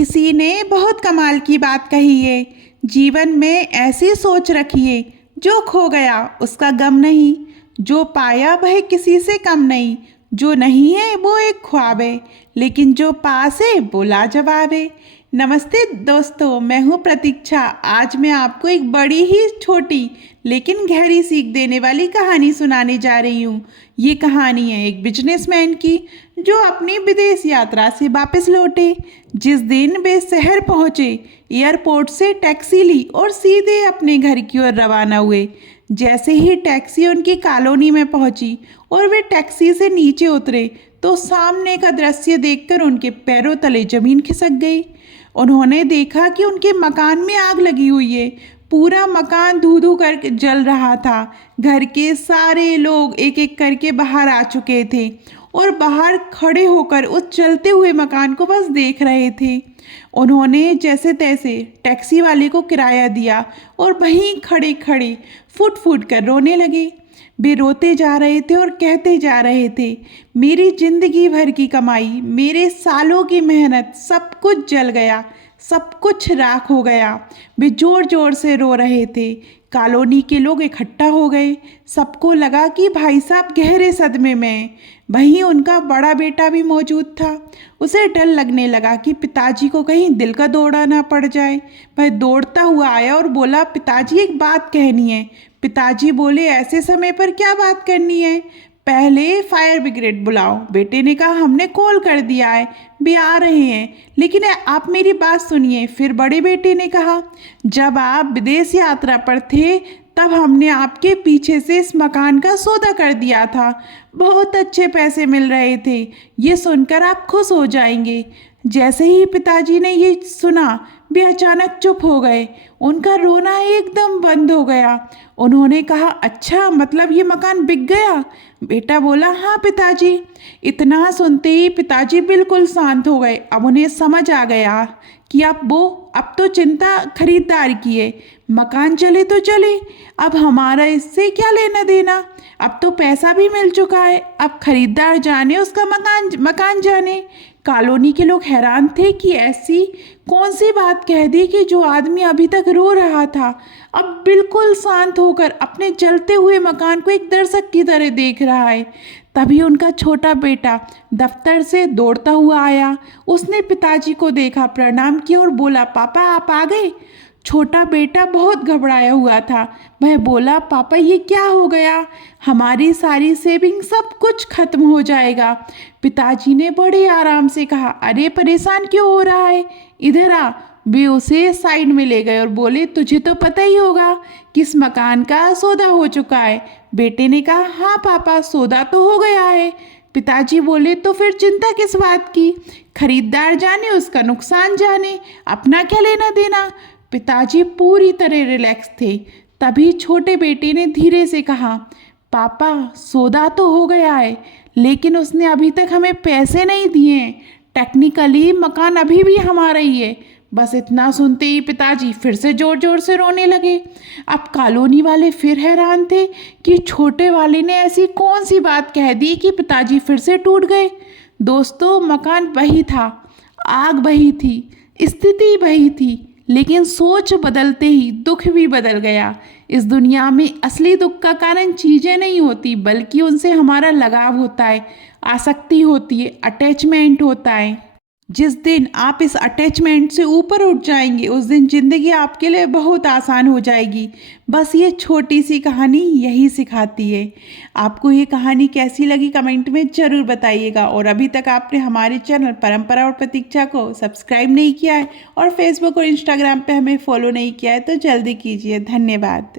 किसी ने बहुत कमाल की बात कही है। जीवन में ऐसी सोच रखिए, जो खो गया उसका गम नहीं, जो पाया वह किसी से कम नहीं, जो नहीं है वो एक ख्वाब है, लेकिन जो पास है वो लाजवाब है। नमस्ते दोस्तों, मैं हूँ प्रतीक्षा। आज मैं आपको एक बड़ी ही छोटी लेकिन गहरी सीख देने वाली कहानी सुनाने जा रही हूँ। ये कहानी है एक बिजनेसमैन की, जो अपनी विदेश यात्रा से वापस लौटे। जिस दिन वे शहर पहुँचे, एयरपोर्ट से टैक्सी ली और सीधे अपने घर की ओर रवाना हुए। जैसे ही टैक्सी उनकी कॉलोनी में पहुंची और वे टैक्सी से नीचे उतरे, तो सामने का दृश्य देखकर उनके पैरों तले जमीन खिसक गई। उन्होंने देखा कि उनके मकान में आग लगी हुई है। पूरा मकान धू धू कर जल रहा था। घर के सारे लोग एक एक करके बाहर आ चुके थे और बाहर खड़े होकर उस जलते हुए मकान को बस देख रहे थे। उन्होंने जैसे तैसे टैक्सी वाले को किराया दिया और वहीं खड़े खड़े फुट फुट कर रोने लगे। वे रोते जा रहे थे और कहते जा रहे थे, मेरी जिंदगी भर की कमाई, मेरे सालों की मेहनत, सब कुछ जल गया, सब कुछ राख हो गया। वे जोर जोर से रो रहे थे। कॉलोनी के लोग इकट्ठा हो गए। सबको लगा कि भाई साहब गहरे सदमे में हैं। वहीं उनका बड़ा बेटा भी मौजूद था। उसे डर लगने लगा कि पिताजी को कहीं दिल का दौरा ना पड़ जाए। वह दौड़ता हुआ आया और बोला, पिताजी एक बात कहनी है। पिताजी बोले, ऐसे समय पर क्या बात करनी है? पहले फायर ब्रिगेड बुलाओ। बेटे ने कहा, हमने कॉल कर दिया है, वे आ रहे हैं। लेकिन आप मेरी बात सुनिए। फिर बड़े बेटे ने कहा, जब आप विदेश यात्रा पर थे तब हमने आपके पीछे से इस मकान का सौदा कर दिया था। बहुत अच्छे पैसे मिल रहे थे। ये सुनकर आप खुश हो जाएंगे। जैसे ही पिताजी ने ये सुना, वे अचानक चुप हो गए। उनका रोना एकदम बंद हो गया। उन्होंने कहा, अच्छा, मतलब ये मकान बिक गया? बेटा बोला, हाँ पिताजी। इतना सुनते ही पिताजी बिल्कुल शांत हो गए। अब उन्हें समझ आ गया कि अब तो चिंता खरीदार की है। मकान चले तो चले, अब हमारा इससे क्या लेना देना। अब तो पैसा भी मिल चुका है, अब खरीदार जाने उसका मकान जाने। कॉलोनी के लोग हैरान थे कि ऐसी कौन सी बात कह दी कि जो आदमी अभी तक रो रहा था, अब बिल्कुल शांत होकर अपने जलते हुए मकान को एक दर्शक की तरह देख रहा है। तभी उनका छोटा बेटा दफ्तर से दौड़ता हुआ आया। उसने पिताजी को देखा, प्रणाम किया और बोला, पापा आप आ गए? छोटा बेटा बहुत घबराया हुआ था। वह बोला, पापा ये क्या हो गया? हमारी सारी सेविंग सब कुछ खत्म हो जाएगा। पिताजी ने बड़े आराम से कहा, अरे परेशान क्यों हो रहा है, इधर आ। वे उसे साइड में ले गए और बोले, तुझे तो पता ही होगा किस मकान का सौदा हो चुका है। बेटे ने कहा, हाँ पापा, सौदा तो हो गया है। पिताजी बोले, तो फिर चिंता किस बात की? खरीदार जाने उसका नुकसान जाने, अपना क्या लेना देना। पिताजी पूरी तरह रिलैक्स थे। तभी छोटे बेटे ने धीरे से कहा, पापा सौदा तो हो गया है, लेकिन उसने अभी तक हमें पैसे नहीं दिए हैं। टेक्निकली मकान अभी भी हमारा ही है। बस इतना सुनते ही पिताजी फिर से जोर जोर से रोने लगे। अब कॉलोनी वाले फिर हैरान थे कि छोटे वाले ने ऐसी कौन सी बात कह दी कि पिताजी फिर से टूट गए। दोस्तों, मकान वही था, आग वही थी, स्थिति वही थी, लेकिन सोच बदलते ही दुख भी बदल गया। इस दुनिया में असली दुख का कारण चीज़ें नहीं होती, बल्कि उनसे हमारा लगाव होता है, आसक्ति होती है, अटैचमेंट होता है। जिस दिन आप इस अटैचमेंट से ऊपर उठ जाएंगे, उस दिन ज़िंदगी आपके लिए बहुत आसान हो जाएगी। बस ये छोटी सी कहानी यही सिखाती है। आपको ये कहानी कैसी लगी कमेंट में ज़रूर बताइएगा। और अभी तक आपने हमारे चैनल परंपरा और प्रतीक्षा को सब्सक्राइब नहीं किया है और फेसबुक और इंस्टाग्राम पे हमें फॉलो नहीं किया है, तो जल्दी कीजिए। धन्यवाद।